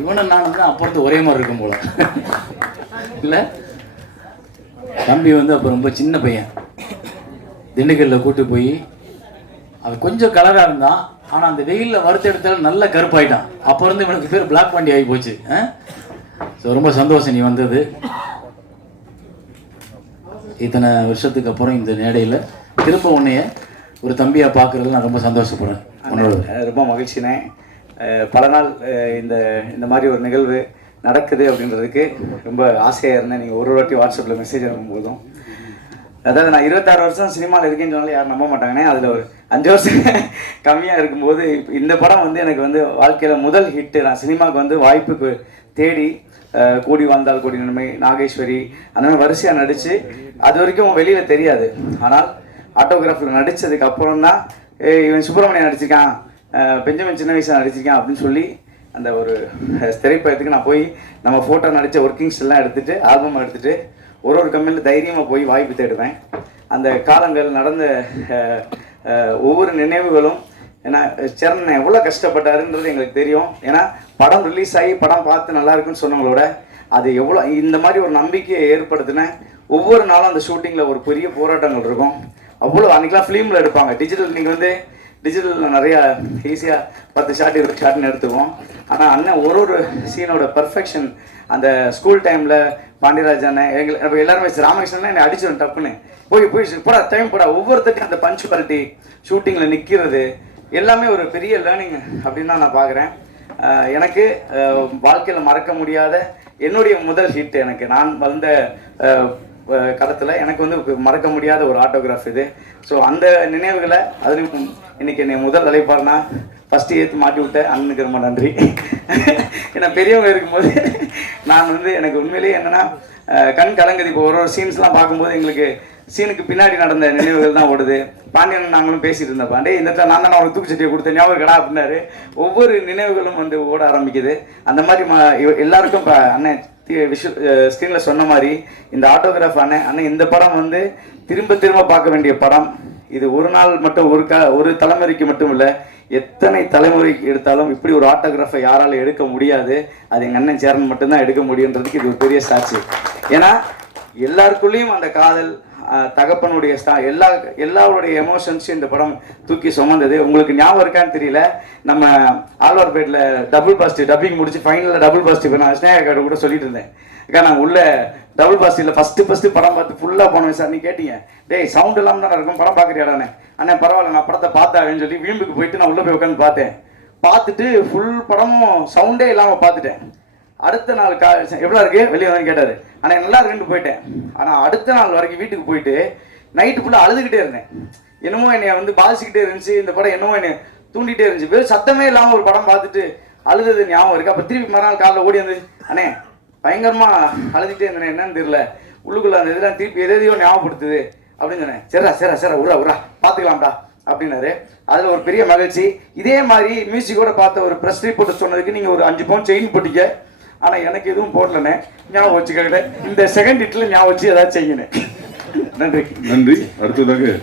இவனும் நான் வந்து அப்புறத்து ஒரே மாதிரி இருக்கும் போல இல்லை. தம்பி வந்து அப்போ ரொம்ப சின்ன பையன், திண்டுக்கல்ல கூட்டு போய் அவன் கொஞ்சம் கலராக இருந்தான். ஆனால் அந்த வெயிலில் வறுத்து எடுத்தாலும் நல்ல கருப்பாயிட்டான். அப்போ இருந்து இவனுக்கு பேர் பிளாக் பாண்டி ஆகி போச்சு. ஸோ ரொம்ப சந்தோஷம் நீ வந்தது. இத்தனை வருஷத்துக்கு அப்புறம் இந்த மேடையில் திரும்ப உன்னைய ஒரு தம்பியாக பார்க்குறதுல நான் ரொம்ப சந்தோஷப்படுறேன். ரொம்ப மகிழ்ச்சினே. பல நாள் இந்த மாதிரி ஒரு நிகழ்வு நடக்குது அப்படின்றதுக்கு ரொம்ப ஆசையாக இருந்தேன். நீங்கள் ஒரு வாட்டி வாட்ஸ்அப்பில் மெசேஜ் அனுப்பும்போதும், அதாவது நான் 26 வருஷம் சினிமாவில் இருக்கேன்னு சொன்னாலும் யாரும் நம்ப மாட்டாங்கன்னே. அதில் ஒரு 5 வருஷம் கம்மியாக இருக்கும்போது இந்த படம் வந்து எனக்கு வந்து வாழ்க்கையில் முதல் ஹிட்டு. நான் சினிமாவுக்கு வந்து வாய்ப்புக்கு தேடி கூடி வாழ்ந்தால் கூடி நன்மை, நாகேஸ்வரி அந்த மாதிரி வரிசையாக நடித்து அது வரைக்கும் வெளியில் தெரியாது. ஆனால் ஆட்டோகிராஃபில் நடித்ததுக்கு அப்புறம் தான் இவன் சுப்பிரமணியன் நடிச்சிருக்கான், பெஞ்சமின் சின்ன வயசாக நடிச்சிருக்கான் அப்படின்னு சொல்லி அந்த ஒரு திரைப்படத்துக்கு நான் போய் நம்ம ஃபோட்டோ நடித்த ஒர்க்கிங்ஸ் எல்லாம் எடுத்துகிட்டு ஆல்பம் எடுத்துகிட்டு ஒரு கம்பெனியில் தைரியமாக போய் வாய்ப்பு தேடுவேன். அந்த காலங்கள் நடந்த ஒவ்வொரு நினைவுகளும், ஏன்னா சரண் எவ்வளோ கஷ்டப்பட்டாருன்றது எங்களுக்கு தெரியும். ஏன்னா படம் ரிலீஸ் ஆகி படம் பார்த்து நல்லா இருக்குன்னு சொன்னவங்களோட அது எவ்வளோ இந்த மாதிரி ஒரு நம்பிக்கையை ஏற்படுத்தின ஒவ்வொரு நாளும் அந்த ஷூட்டிங்கில் ஒரு பெரிய போராட்டங்கள் இருக்கும். அவ்வளோ அன்றைக்கெலாம் ஃபிலிமில் எடுப்பாங்க. டிஜிட்டல் நீங்கள் வந்து டிஜிட்டலில் நிறையா ஈஸியாக 10 ஷாட் 20 ஷாட்னு எடுத்துக்குவோம். ஆனால் அண்ணன் ஒரு சீனோட பர்ஃபெக்ஷன் அந்த ஸ்கூல் டைமில் பாண்டியராஜ் அண்ணன் எங்களுக்கு எல்லாருமே ராமகிருஷ்ணன் என்னை அடிச்சிடும் டப்புன்னு போய் போடா டைம் போடா. ஒவ்வொருத்தருக்கும் அந்த பஞ்சுவாலிட்டி ஷூட்டிங்கில் நிற்கிறது எல்லாமே ஒரு பெரிய லேர்னிங் அப்படின்னு தான் நான் பார்க்குறேன். எனக்கு வாழ்க்கையில் மறக்க முடியாத என்னுடைய முதல் ஹிட், எனக்கு நான் வந்த காலத்தில் எனக்கு வந்து மறக்க முடியாத ஒரு ஆட்டோகிராஃப் இது. ஸோ அந்த நினைவுகளை அதுலேயும் இன்றைக்கி என்னை முதல் அழைப்பார்னா ஃபஸ்ட்டு ஏற்றி மாட்டி விட்டேன் அண்ணனுக்கு ரொம்ப நன்றி. ஏன்னா பெரியவங்க இருக்கும்போது நான் வந்து எனக்கு உண்மையிலேயே என்னென்னா கண் கலங்குது. இப்போ ஒரு சீன்ஸ்லாம் பார்க்கும்போது எங்களுக்கு சீனுக்கு பின்னாடி நடந்த நினைவுகள் தான் ஓடுது. பாண்டியன் நாங்களும் பேசிகிட்டு இருந்தப்ப டே இந்த இடத்துல நான் தான் அவருக்கு தூக்குச்சட்டியை கொடுத்தேன் ஞாபகம் கடா அப்படின்னாரு. ஒவ்வொரு நினைவுகளும் வந்து ஓட ஆரம்பிக்குது. அந்த மாதிரி எல்லாருக்கும் இப்போ அண்ணன் ஸ்க்ரீனில் சொன்ன மாதிரி இந்த ஆட்டோகிராஃப் அண்ணன் இந்த படம் வந்து திரும்ப திரும்ப பார்க்க வேண்டிய படம். இது ஒரு நாள் மட்டும் ஒரு தலைமுறைக்கு மட்டும் இல்லை, எத்தனை தலைமுறைக்கு எடுத்தாலும் இப்படி ஒரு ஆட்டோகிராஃபை யாராலும் எடுக்க முடியாது. அது எங்கள் அண்ணன் சேரன் மட்டும்தான் எடுக்க முடியுன்றதுக்கு இது ஒரு பெரிய சாட்சி. ஏன்னா எல்லாருக்குள்ளேயும் அந்த காதல், தகப்பனுடைய எல்லாருடைய எமோஷன்ஸும் இந்த படம் தூக்கி சுமந்தது. உங்களுக்கு ஞாபகம் இருக்கான்னு தெரியல, நம்ம ஆழ்வார்பேட்டில் டபுள் பாசிட்டிவ் டப்பிங் முடிச்சு ஃபைனலில் டபுள் பாசிட்டிவ் நான் ஸ்னேகா கிட்ட கூட சொல்லிட்டு இருந்தேன். அக்கா நான் உள்ள டபுள் பாசிட்டிவில் ஃபஸ்ட்டு படம் பார்த்து ஃபுல்லாக போனேன் சார். நீ கேட்டீங்க டேய் சவுண்ட் இல்லாமல் தான் இருக்கும் படம் பார்க்குறியாடானே. அண்ணே பரவாயில்ல நான் படத்தை பார்த்தாவேன்னு சொல்லி வீம்புக்கு போயிட்டு நான் உள்ளே போய் உட்காந்து பார்த்தேன். பார்த்துட்டு ஃபுல் படமும் சவுண்டே இல்லாமல் பார்த்துட்டேன். அடுத்த நாள் எவ்வளோ இருக்கு வெளியே வந்து கேட்டார். ஆனால் நல்லா இருக்குன்னு போயிட்டேன். ஆனால் அடுத்த நாள் வரைக்கும் வீட்டுக்கு போயிட்டு நைட்டு ஃபுல்லாக அழுதுகிட்டே இருந்தேன். என்னமோ என்னை வந்து பாதிச்சுக்கிட்டே இருந்துச்சு. இந்த படம் என்னமோ என்னை தூண்டிகிட்டே இருந்துச்சு. வெறும் சத்தமே இல்லாமல் ஒரு படம் பார்த்துட்டு அழுது ஞாபகம் இருக்குது. அப்போ திருப்பி மறுநாள் காலையில் ஓடி வந்து அண்ணே பயங்கரமாக அழுதுகிட்டே இருந்தேன், என்னன்னு தெரியல உள்ளுக்குள்ள அந்த இதெல்லாம் திருப்பி எதையோ ஞாபகப்படுத்துது அப்படின்னு சொன்னேன். சரி உரா பார்த்துக்கலாம்டா அப்படின்னாரு. அதில் ஒரு பெரிய மகிழ்ச்சி. இதே மாதிரி மியூசிக்கோட பார்த்த ஒரு ப்ரெஸ் ரிப்போர்ட் சொன்னதுக்கு நீங்கள் ஒரு 5 பவுன் செயின் போட்டிக்க. ஆனால் எனக்கு எதுவும் போடலண்ணே, ஞாபகம் வச்சுக்கிட்டேன். இந்த செகண்ட் ஹிட்டில் ஞாபகம் வச்சு ஏதாச்சும் செய்யணும். நன்றி. அடுத்ததாக